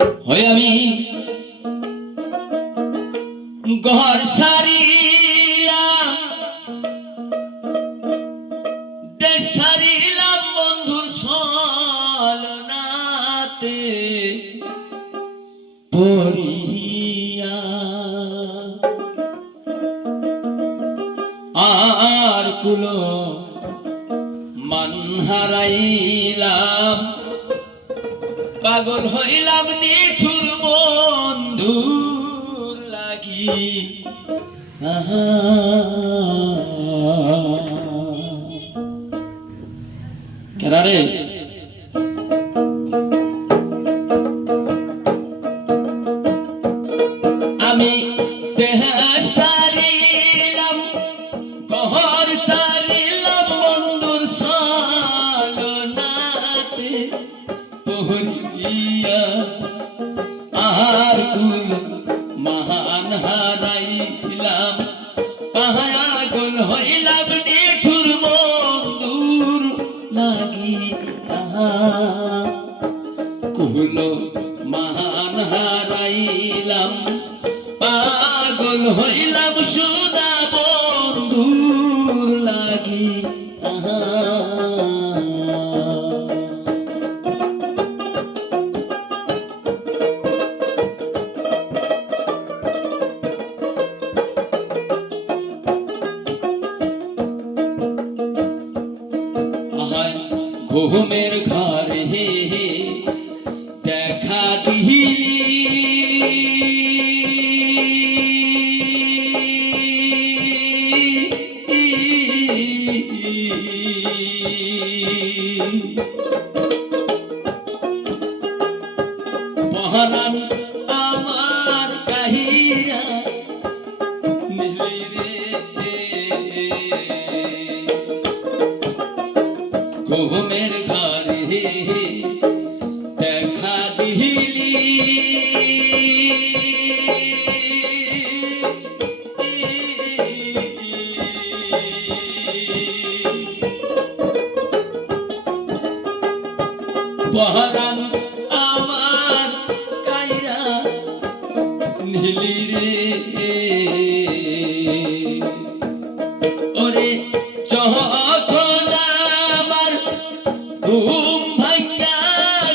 হই আমি ঘর সারিলাম দেশ সারিলাম বন্ধুর ছলনাতে পড়িয়া আর কুলো মান হারাইলাম পাগল হইলাম নিঠুর বন্ধুর লাগি কেরারে আমি দেহ সারিলাম ঘর সারিলাম বন্ধুর ছলনাতে পড়িয়া আর কুল মহান হারাইলাম পাগল হইলাম নিঠুর বন্ধুর লাগি কুল মহান হারাইলাম পাগল হইলাম সুদা বন্ধুর লাগি ঘুমের ঘরে দেখা দিলি পহরান আমার কাহিয়া নিলি রে ঘুমের ঘরে দেখা দিলি পহরান আমার কাইরা নিলি রে ওরে যখন আমার ঘুম ভাঙ্গা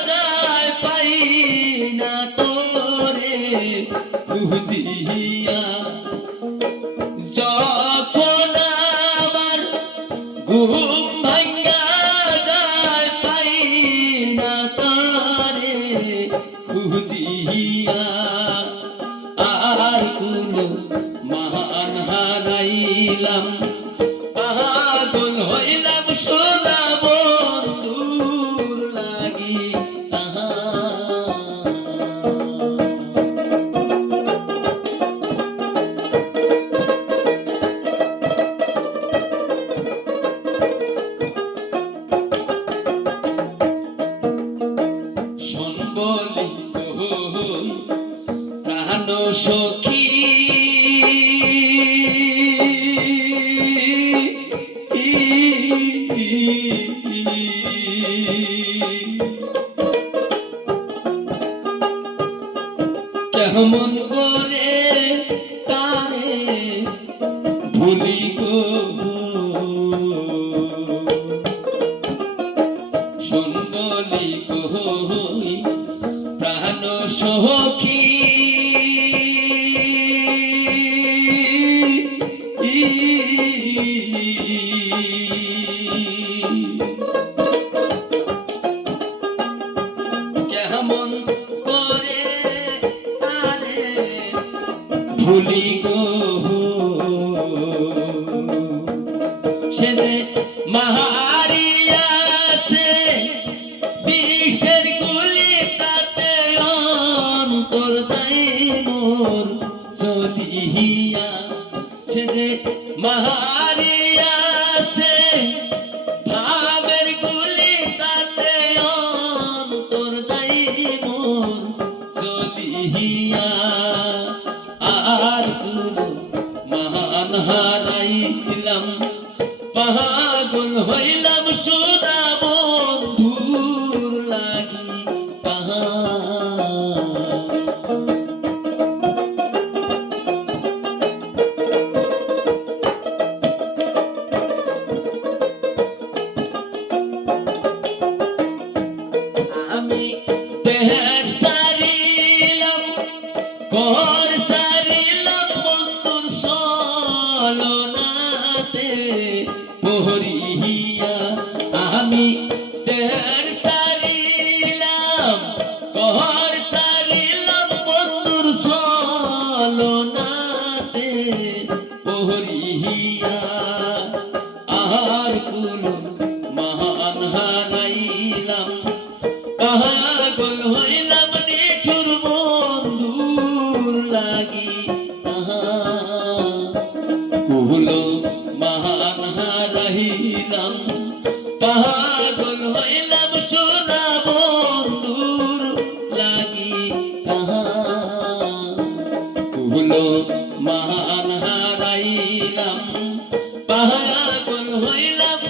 যায় পাই না তোরে খুঁজিয়া যখন আমার ঘুম ভাঙ্গা যায় পাই না তোরে খুঁজিয়া আর কোনো মহান হারাইলাম পাগল হইলাম সোনা বন্ধুর লাগি শোন বলি কই প্রাণ সখী কেমন করে তারে ভুলি গো শোন বলি কই প্রাণ সখী কেমন করে তারে ভুলি গো সে যে মাহারিয়াছে বিষের গুলি তাতে অন্তর যাই মোর চলিয়া সে যে মাহারিয়াছে ভাবের গুলি তাতে অন্তর যাই মোর চলিয়া আর কোনো তাহা কুলো মান হারাইলাম পাগল হইলাম